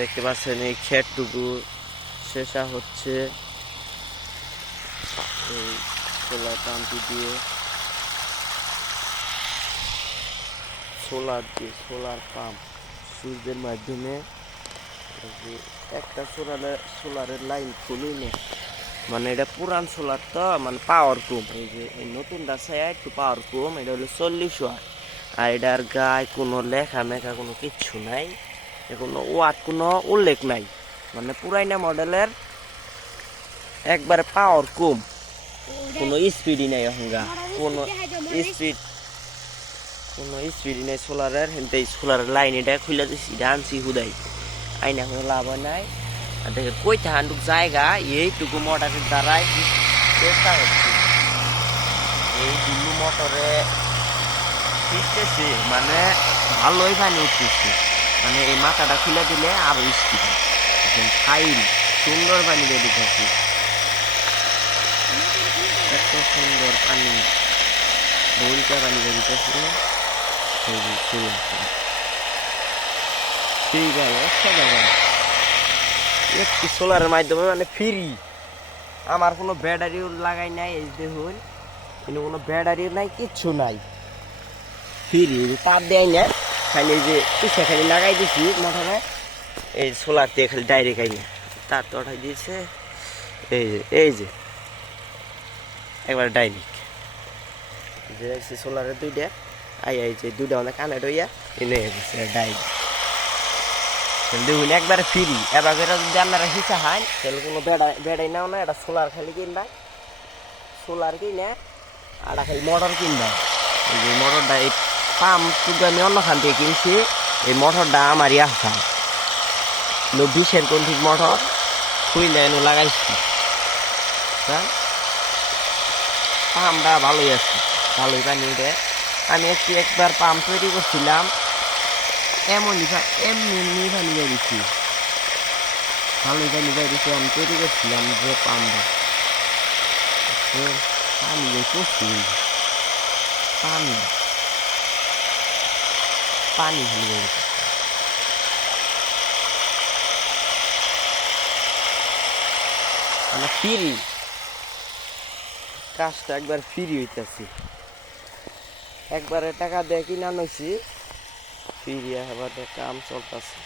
দেখতে পাচ্ছেন এই ক্ষেতটুকু শেষা হচ্ছে এই সোলার পাম্পটি দিয়ে, সোলার পাম্প সূর্যের মাধ্যমে একটা সোলারের লাইন খুলই না, মানে এটা পুরান সোলার তো মানে পাওয়ার কম। এই যে এই নতুনটা ছায়া একটু পাওয়ার কম, এটা হলো 40 ওয়াট। আর এটার গায়ে কোনো লেখা মেখা কোনো কিচ্ছু নাই, কোনো ওয়াট কোনো উল্লেখ নাই, মানে পুরাইনা মডেলের একবারে পাওয়ার কম, কোনো স্পিডই নাই এখনগা, কোনো স্পিডই নাই সোলারের। কিন্তু এই সোলারের লাইন এটা খুলে দিচ্ছি, আনছি হুদাই আইনা কোনো লাভ হয় নাই। আর দেখে কই থাকুক জায়গা এইটুকু মোটরের দ্বারাই চেষ্টা হচ্ছে, এই দুলু মোটরে ফিরতেছে, মানে ভালোই পানি উঠতেছে, মানে এই মাথাটা খুলে দিলে আরো স্পিড ফাইল সুন্দর পানি বেরিয়েছে, এত সুন্দর পানি বইটা পানি বেরিয়েছে। ঠিক আছে, একটি সোলারের মাধ্যমে মানে ফ্রি, আমার কোনো ব্যাটারিও লাগাই নাই, এই দেখুন কিন্তু কোনো ব্যাটারিও নাই, কিচ্ছু নাই, ফ্রি তার দেয় না, খালি যে পিছিয়ে খালি লাগাই দিছি মোটরে, এই সোলার দিয়ে খালি ডাইরেক্ট আইনে তার তো ওঠাই দিয়েছে। এই যে একবার ডাইরেক্ট যে সোলারের দুইটা আই যে দুইটা অনেক কানেক্ট হইয়া এনে গেছে ডাইরেক্ট, দেখুন একবারে ফ্রি। এবার করে যদি আপনারা হিসা হয় তাহলে কোনো বেড়াই নাও না, এটা সোলার খালি কিনবা, সোলার কিনে আর খালি মোটর কিনবা। এই যে মোটরটা এই পাম্পটুকু আমি অন্যখান থেকে কিনছি, এই মোটরটা আমারই আসা 20-এর কোন ঠিক মোটর খুইলে এনে লাগাইছি, পাম্পটা ভালোই আছে, ভালোই পানি উঠে। আমি একবার পাম্প তৈরি করছিলাম, এমনি পানি বেরিয়েছি, ভালোই পানি বেরিয়েছে। আমি তৈরি করছিলাম যে পাম্পটা, পানি প্রচুর পানি পানি ভালো বেরিয়েছে, মানে ফ্রি কাজটা একবার ফ্রি হইতেছি, একবারে টাকা দিয়ে কিনা নইছি, ফ্রি আবার কাম চলতেছে।